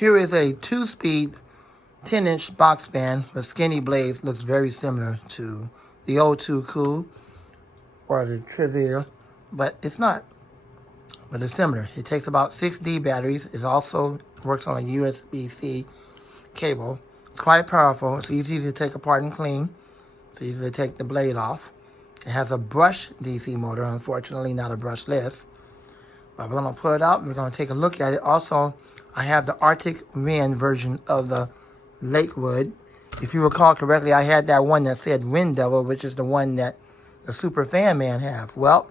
Here is a 2-speed 10-inch box fan with skinny blades. Looks very similar to the O2 Cool or the Trivia, but it's not. But it's similar. It takes about 6D batteries. It also works on a USB-C cable. It's quite powerful. It's easy to take apart and clean. It's easy to take the blade off. It has a brush DC motor, unfortunately not a brushless. But we're going to pull it out and we're going to take a look at it. Also, I have the Arctic Wind version of the Lakewood. If you recall correctly, I had that one that said Wind Devil, which is the one that the Super Fan Man have. Well,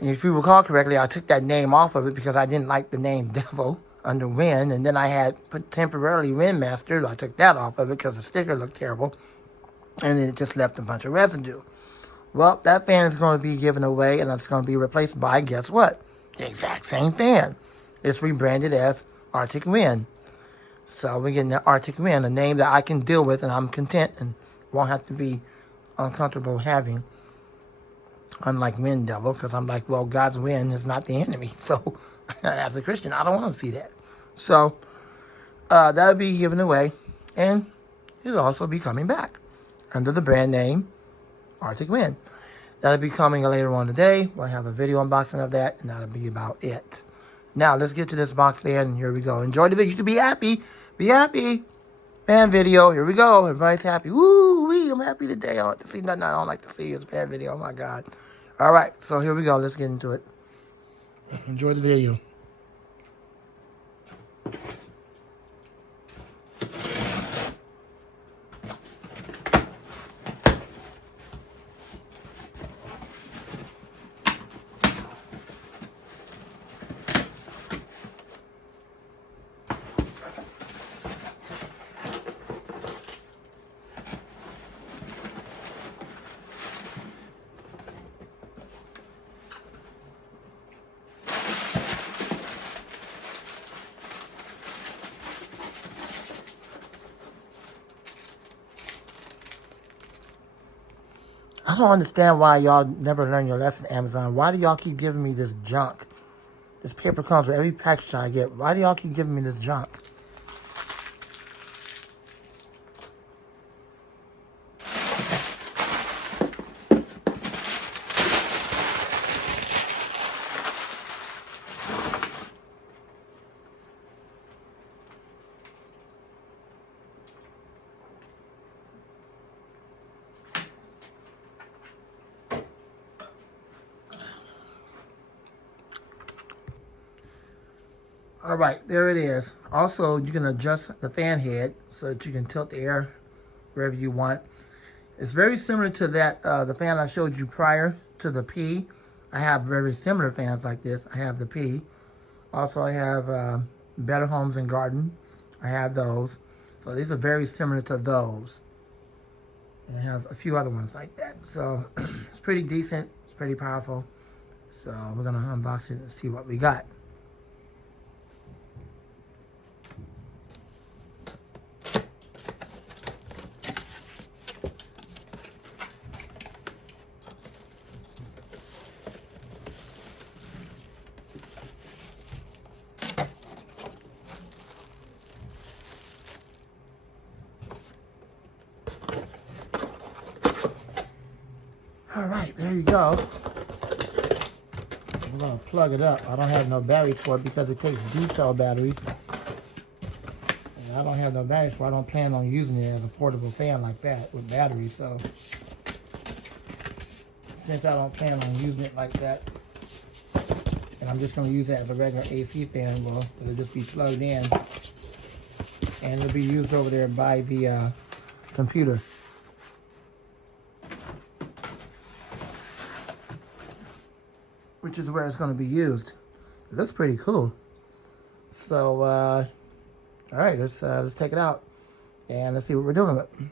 if you recall correctly, I took that name off of it because I didn't like the name Devil under Wind. And then I had put temporarily Windmaster. I took that off of it because the sticker looked terrible. And it just left a bunch of residue. Well, that fan is going to be given away and it's going to be replaced by, guess what? The exact same fan. It's rebranded as Arctic Wind. So we're getting the Arctic Wind, a name that I can deal with and I'm content and won't have to be uncomfortable having. Unlike Wind Devil, because I'm like, well, God's wind is not the enemy. So as a Christian, I don't want to see that. So that'll be given away and it'll also be coming back under the brand name Arctic Wind. That'll be coming later on today. We'll have a video unboxing of that, and that'll be about it. Now, let's get to this box fan, and here we go. Enjoy the video. You should be happy. Be happy. Fan video. Here we go. Everybody's happy. Woo-wee. I'm happy today. I don't like to see nothing I don't like to see is fan video. Oh, my God. All right. So, here we go. Let's get into it. Enjoy the video. I don't understand why y'all never learn your lesson, Amazon. Why do y'all keep giving me this junk? This paper comes with every package I get. Why do y'all keep giving me this junk? All right, there it is. Also, you can adjust the fan head so that you can tilt the air wherever you want. It's very similar to that the fan I showed you prior to the P. I have very similar fans like this. I have the P. Also, I have Better Homes and Garden. I have those. So these are very similar to those. And I have a few other ones like that. So it's pretty decent. It's pretty powerful. So we're going to unbox it and see what we got. All right, there you go. I'm going to plug it up. I don't have no batteries for it because it takes D-cell batteries. And I don't have no batteries for it. I don't plan on using it as a portable fan like that with batteries. So since I don't plan on using it like that, and I'm just going to use that as a regular AC fan, well, it'll just be plugged in. And it'll be used over there by the computer. Which is where it's going to be used. It looks pretty cool. So, all right, let's take it out and let's see what we're doing with it.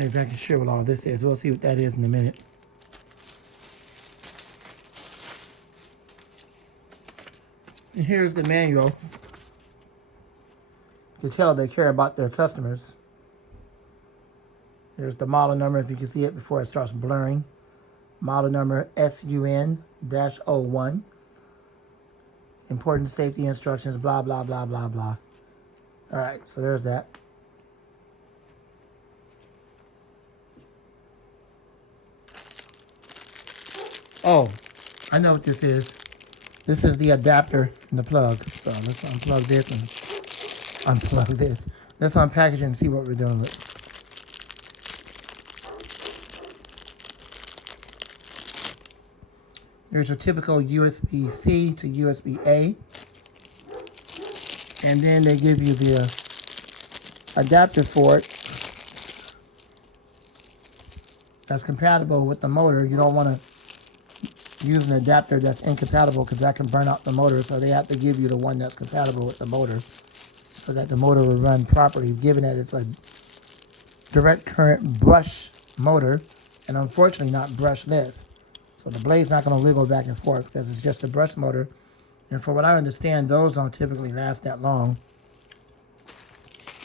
Not exactly sure what all this is. We'll see what that is in a minute. And here's the manual. You can tell they care about their customers. Here's the model number if you can see it before it starts blurring. Model number SUN-01. Important safety instructions, blah, blah, blah, blah, blah. All right, so there's that. Oh, I know what this is. This is the adapter and the plug. So let's unplug this and unplug this. Let's unpackage it and see what we're doing with. There's your typical USB-C to USB-A. And then they give you the adapter for it that's compatible with the motor. You don't want to use an adapter that's incompatible because that can burn out the motor. So they have to give you the one that's compatible with the motor so that the motor will run properly, given that it's a direct current brush motor and unfortunately not brushless. So the blade's not going to wiggle back and forth because it's just a brush motor. And for what I understand, those don't typically last that long.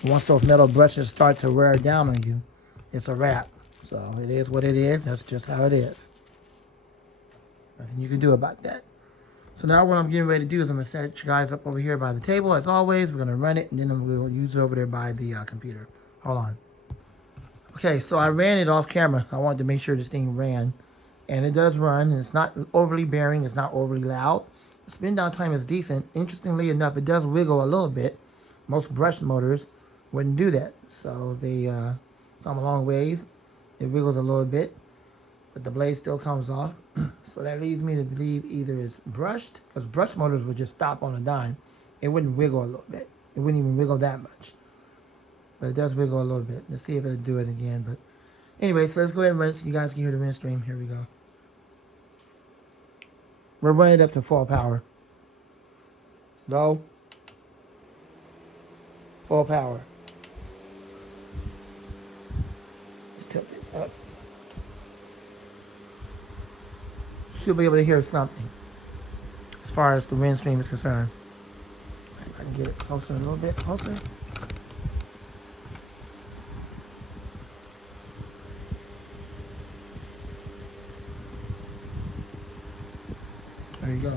Once those metal brushes start to wear down on you, it's a wrap. So it is what it is. That's just how it is. Nothing you can do about that. So now what I'm getting ready to do is I'm going to set you guys up over here by the table. As always, we're going to run it, and then we'll use it over there by the computer. Hold on. Okay, so I ran it off camera. I wanted to make sure this thing ran. And it does run, and it's not overly bearing, it's not overly loud. The spin down time is decent. Interestingly enough, it does wiggle a little bit. Most brush motors wouldn't do that. So they come a long ways. It wiggles a little bit, but the blade still comes off. So that leads me to believe either it's brushed, because brush motors would just stop on a dime. It wouldn't wiggle a little bit. It wouldn't even wiggle that much. But it does wiggle a little bit. Let's see if it'll do it again. But anyway, so let's go ahead and run it so you guys can hear the wind stream. Here we go. We're running it up to full power. Low. Full power. Let's tilt it up. Should be able to hear something as far as the wind stream is concerned. See if I can get it closer, a little bit closer. There you go.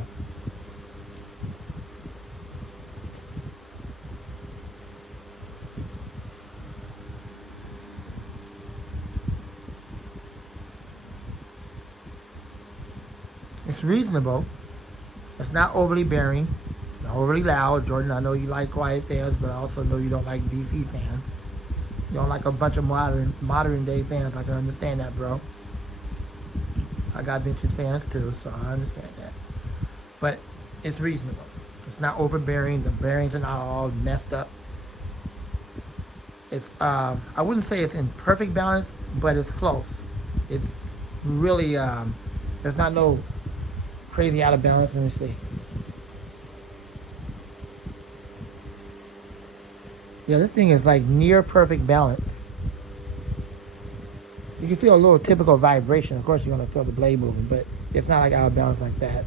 It's reasonable. It's not overly bearing. It's not overly loud. Jordan, I know you like quiet fans, but I also know you don't like DC fans. You don't like a bunch of modern day fans. I can understand that, bro. I got vintage fans too, so I understand that. But it's reasonable. It's not overbearing. The bearings are not all messed up. It's I wouldn't say it's in perfect balance, but it's close. It's really there's not no crazy out of balance. Let me see. Yeah, this thing is like near perfect balance. You can feel a little typical vibration. Of course, you're gonna feel the blade moving, but it's not like out of balance like that.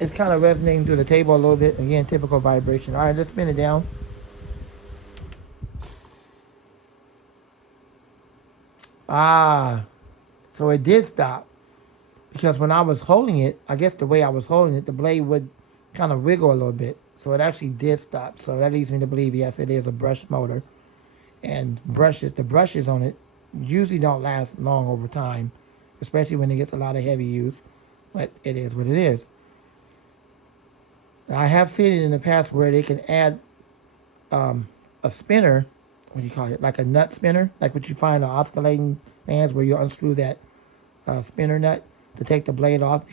It's kind of resonating through the table a little bit. Again, typical vibration. All right, let's spin it down. Ah, so it did stop. Because when I was holding it, I guess the way I was holding it, the blade would kind of wiggle a little bit. So it actually did stop. So that leads me to believe, yes, it is a brush motor. And the brushes on it usually don't last long over time, especially when it gets a lot of heavy use. But it is what it is. Now, I have seen it in the past where they can add a spinner, what do you call it, like a nut spinner, like what you find on oscillating fans where you unscrew that spinner nut to take the blade off.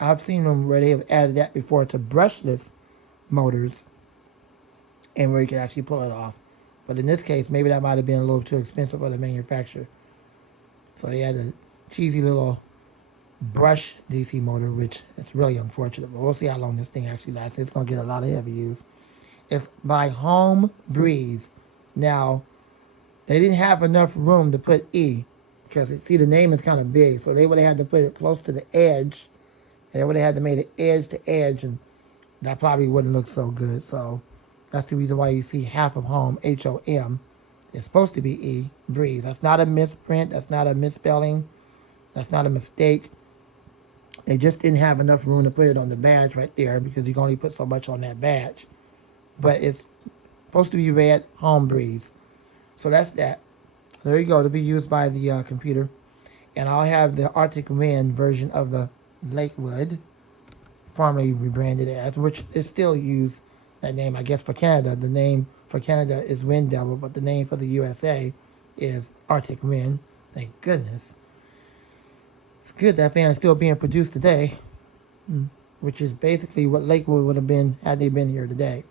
I've seen them where they have added that before to brushless motors and where you can actually pull it off. But in this case, maybe that might have been a little too expensive for the manufacturer. So they had a cheesy little brush DC motor, which is really unfortunate. But we'll see how long this thing actually lasts. It's going to get a lot of heavy use. It's by Home Breeze. Now, they didn't have enough room to put E because, see, the name is kind of big. So they would have had to put it close to the edge. And they would have had to make it edge to edge. And that probably wouldn't look so good. So that's the reason why you see half of home, H-O-M. It's supposed to be E, Breeze. That's not a misprint. That's not a misspelling. That's not a mistake. They just didn't have enough room to put it on the badge right there because you can only put so much on that badge. But it's supposed to be read Home Breeze. So that's that. There you go, to be used by the computer. And I'll have the Arctic Wind version of the Lakewood, formerly rebranded as, which is still used, that name, I guess, for Canada. The name for Canada is Wind Devil, but the name for the USA is Arctic Wind. Thank goodness. It's good that fan is still being produced today, which is basically what Lakewood would have been had they been here today.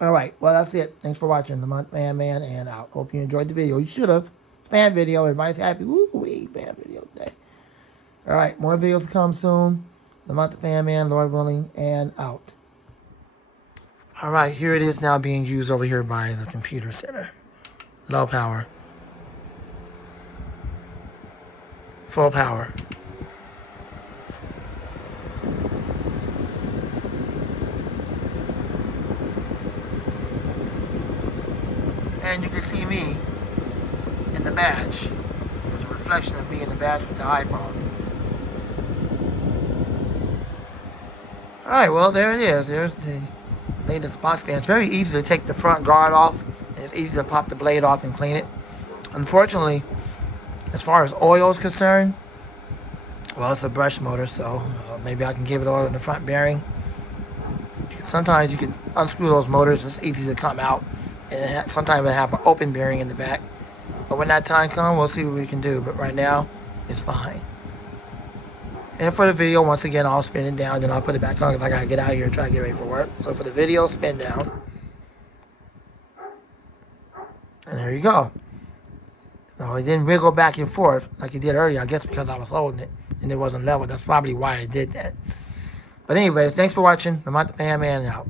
All right, well, that's it. Thanks for watching The Month Fan Man, and I hope you enjoyed the video. You should have. It's a fan video. Everybody's happy. Woo-wee, fan video today. All right, more videos to come soon. The Month Fan Man, Lord willing, and out. All right, here it is now being used over here by the computer center. Low power. Full power. And you can see me in the badge. There's a reflection of me in the badge with the iPhone. Alright, well, there it is. There's the latest box fan. It's very easy to take the front guard off. And it's easy to pop the blade off and clean it. Unfortunately, as far as oil is concerned, well, it's a brush motor, so maybe I can give it oil in the front bearing. Sometimes you can unscrew those motors. It's easy to come out. And sometimes I have an open bearing in the back. But when that time comes, we'll see what we can do. But right now, it's fine. And for the video, once again, I'll spin it down. Then I'll put it back on because I got to get out of here and try to get ready for work. So for the video, spin down. And there you go. So it didn't wiggle back and forth like it did earlier. I guess because I was holding it and it wasn't level. That's probably why I did that. But anyways, thanks for watching. The Month Fan Man out.